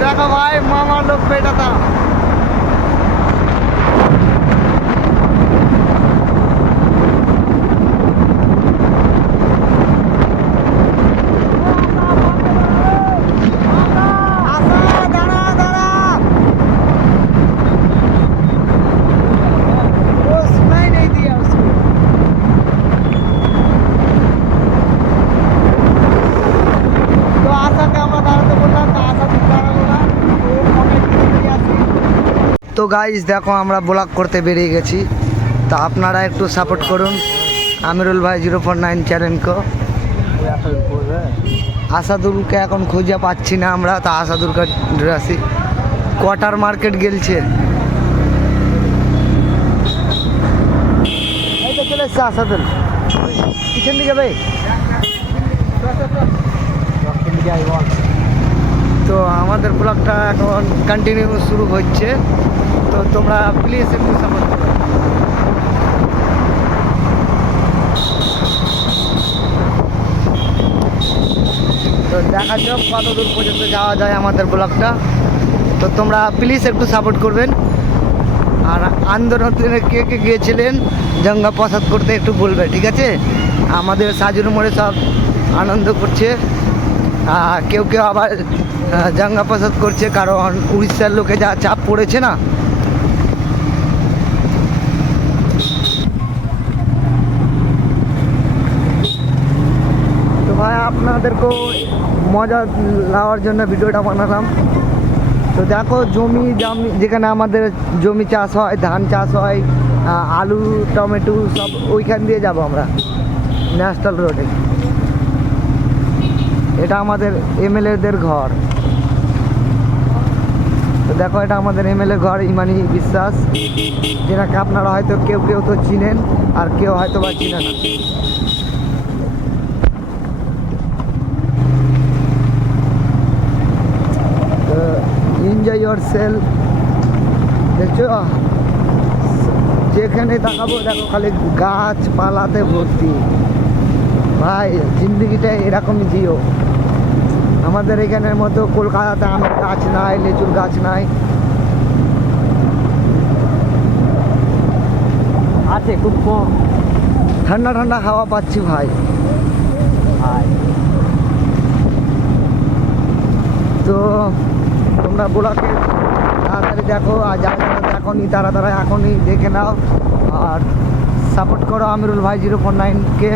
देखो भाई मामा लोग बैठा था। তো গাইস দেখো আমরা ব্লগ করতে বেরিয়ে গেছি, তো আপনারা একটু সাপোর্ট করুন আমিরুল ভাই 049 চ্যানেলকে। আসাদুলকে এখন খুঁজে পাচ্ছি না আমরা, তো আসাদুলকে ধরে আসি। কোয়ার্টার মার্কেট গেলছে, এই তো চলে এসছে আসাদুল পিছন দিকে ভাই। তো আমাদের ব্লগটা এখন কন্টিনিউ শুরু হচ্ছে, তো তোমরা প্লিজ একটু সাপোর্ট করো। তো দেখা যাক কত দূর পর্যন্ত যাওয়া যায় আমাদের ব্লগটা, তো তোমরা প্লিজ একটু সাপোর্ট করবেন। আর আন্দোলনে কে কে গিয়েছিলেন জঙ্গা প্রসাদ করতে একটু বলবে, ঠিক আছে? আমাদের সাজুর মোড়ে সব আনন্দ করছে, কেউ কেউ আবার জঙ্গা প্রসাদ করছে, কারণ উড়িষ্যার লোকে যা চাপ পড়েছে না। তো ভাই আপনাদেরকেও মজা নেওয়ার জন্য ভিডিওটা বানালাম। তো দেখো জমি যেখানে আমাদের জমি চাষ হয়, ধান চাষ হয়, আলু টমেটো সব ওইখান দিয়ে যাব আমরা ন্যাশনাল রোডে। এটা আমাদের এমএলএদের ঘর। তো দেখো এটা আমাদের এমএলএ ঘর, ইমানি বিশ্বাস, যেটাকে আপনারা হয়তো কেউ কেউ তো চিনেন আর কেউ হয়তো বা চিনে না। তো এনজয় ইয়োর সেলফ। দেখছো যেখানে তাকাবো দেখো খালি গাছপালাতে ভর্তি। ভাই জিন্দগিটা এরকমই জিও। আমাদের এখানের মতো কলকাতাতে আমের গাছ নাই, লিচুর গাছ নাই, আছে খুব কম। ঠান্ডা ঠান্ডা হাওয়া পাচ্ছি ভাই। তো তোমরা ব্লগে তাড়াতাড়ি দেখো, আর যারা যারা দেখো নি তারা তারা এখনই দেখে নাও আর সাপোর্ট করো আমিরুল ভাই 049কে।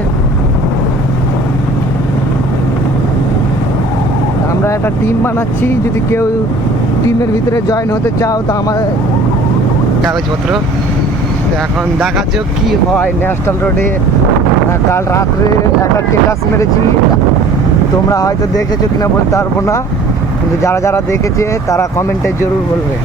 আমরা একটা টিম বানাচ্ছি, যদি কেউ টিমের ভিতরে জয়েন হতে চাও তো আমার কাগজপত্র। তো এখন দেখা যাক কি হয় ন্যাশনাল রোডে। কাল রাত্রে একটা স্ট্যাটাস মেরেছি, তোমরা হয়তো দেখেছো কিনা বলতে পারবো না, কিন্তু যারা যারা দেখেছে তারা কমেন্টে জরুর বলবে।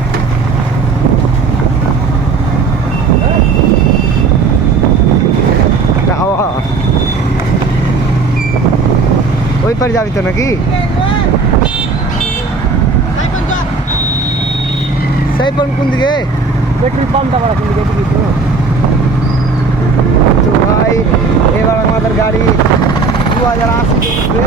ওই পারে যাবি তো নাকি? সেই কোন দিকে? পেট্রোল পাম্পটা বাড়া কোন দিকে? তো ভাই এবার আমাদের গাড়ি 2080 উঠবে।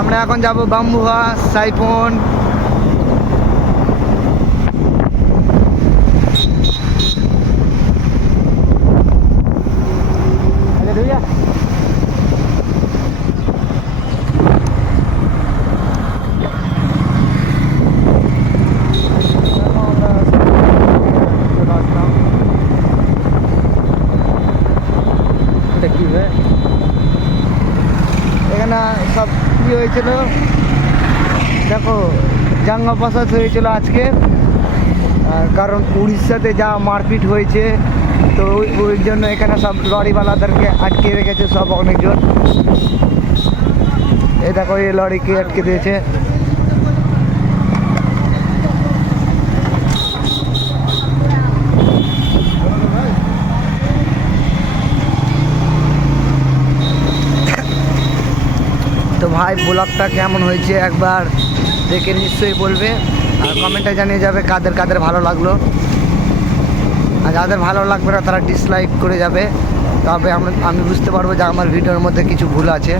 আমরা এখন যাব বাম্বুহা, সাইফোন। এখানে সব কি হয়েছিল দেখো, দাঙ্গা ফাসাদ হয়েছিল আজকে, কারণ উড়িষ্যাতে যা মারপিট হয়েছে, তো ওই জন্য এখানে সব লরিওয়ালাদেরকে আটকে রেখেছে সব অনেকজন। এই দেখো এই লরিকে আটকে দিয়েছে। তো ভাই ব্লগটা কেমন হয়েছে একবার দেখে নিশ্চয়ই বলবে, আর কমেন্টে জানিয়ে যাবে কাদের কাদের ভালো লাগলো। আর যাদের ভালো লাগবে না তারা ডিসলাইক করে যাবে, তবে আমি বুঝতে পারবো যে আমার ভিডিওর মধ্যে কিছু ভুল আছে।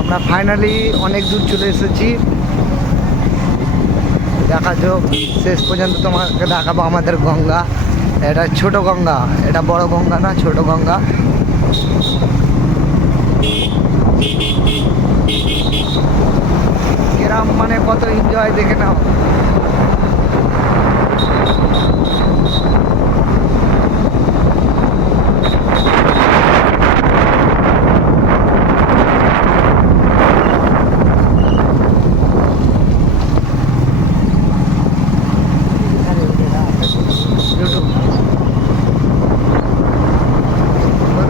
আমরা ফাইনালি অনেক দূর চলে এসেছি। দেখা যাক, শেষ পর্যন্ত তোমাকে দেখাবো আমাদের গঙ্গা। এটা ছোট গঙ্গা, এটা বড় গঙ্গা না, ছোট গঙ্গা। গ্রাম মানে কত এনজয় দেখে নাও।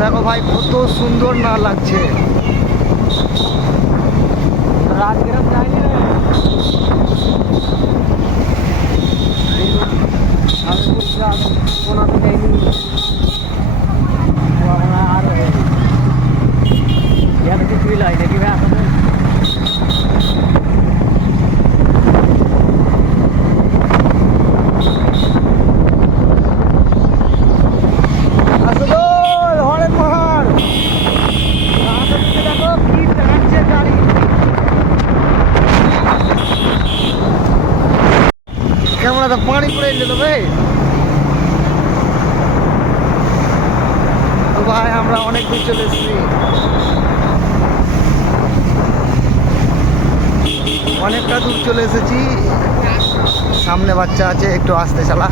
দেখো ভাই কত সুন্দর না লাগছে। রাজগ্রাম যায়নি রে, আমি বুঝলাম ওনা তো যাইনি, আর ইয়াতে কিছুই লাই নাকি ভাই আসলে। ক্যামেরাটা পানি পড়ে দিল ভাই। তো ভাই আমরা অনেক দূর চলে এসেছি, অনেকটা দূর চলে এসেছি। সামনে বাচ্চা আছে, একটু আস্তে চালা।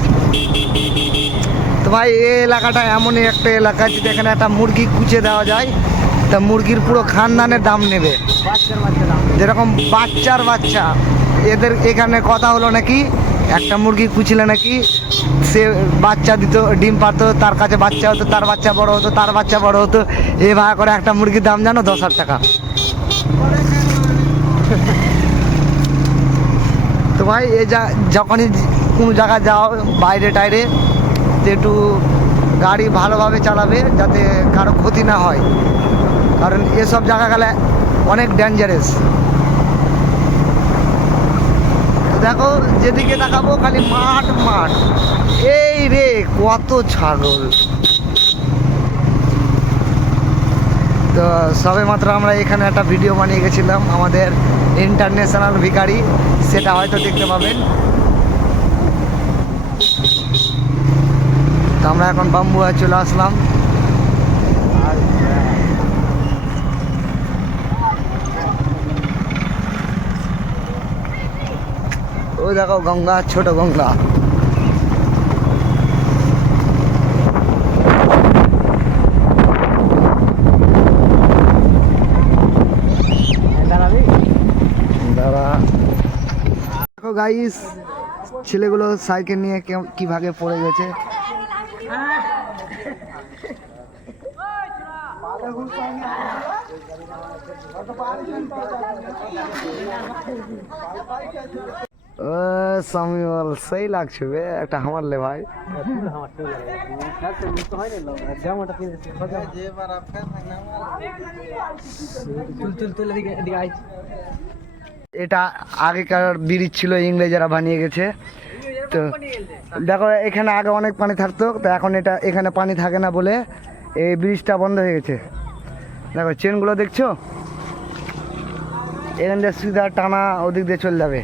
তো ভাই এই এলাকাটা এমনই একটা এলাকা যেটা এখানে একটা মুরগি কুচে দেওয়া যায়, তা মুরগির পুরো খানদানের দাম নেবে, যেরকম বাচ্চার বাচ্চা। এদের এখানে কথা হলো নাকি একটা মুরগি কুচিলে নাকি সে বাচ্চা দিত, ডিম পারতো, তার কাছে বাচ্চা হতো, তার বাচ্চা বড় হতো, তার বাচ্চা বড় হতো। এভাবে করে একটা মুরগির দাম জানো 10,000 টাকা। তো ভাই যখনই কোনো জায়গায় যাও বাইরে টাইরে, তো একটু গাড়ি ভালোভাবে চালাবে যাতে কারো ক্ষতি না হয়, কারণ এসব জায়গা গেলে অনেক ডেঞ্জারাস। দেখো যেদিকে দেখাবো খালি মাঠ মাঠ, এই রে কত ছাগল। তো সবে মাত্র আমরা এখানে একটা ভিডিও বানিয়ে গেছিলাম আমাদের ইন্টারন্যাশনাল ভিখারি, সেটা হয়তো দেখতে পাবেন। তো আমরা এখন বাম্বুয়া চলে আসলাম। ওই দেখো গঙ্গা, ছোট গঙ্গা। দেখো গাইস, ছেলেগুলো সাইকেল নিয়ে কিভাবে পড়ে গেছে। সামিউল সেই লাগছে বে, একটা হামার লে ভাই। এটা আগেকার ব্রিজ ছিল, ইংরেজরা বানিয়ে গেছে। তো দেখো এখানে আগে অনেক পানি থাকতো, তো এখন এটা এখানে পানি থাকে না বলে এই ব্রিজটা বন্ধ হয়ে গেছে। দেখো চেনগুলো দেখছো, এখান দিয়ে সিধা টানা ওদিক দিয়ে চলে যাবে।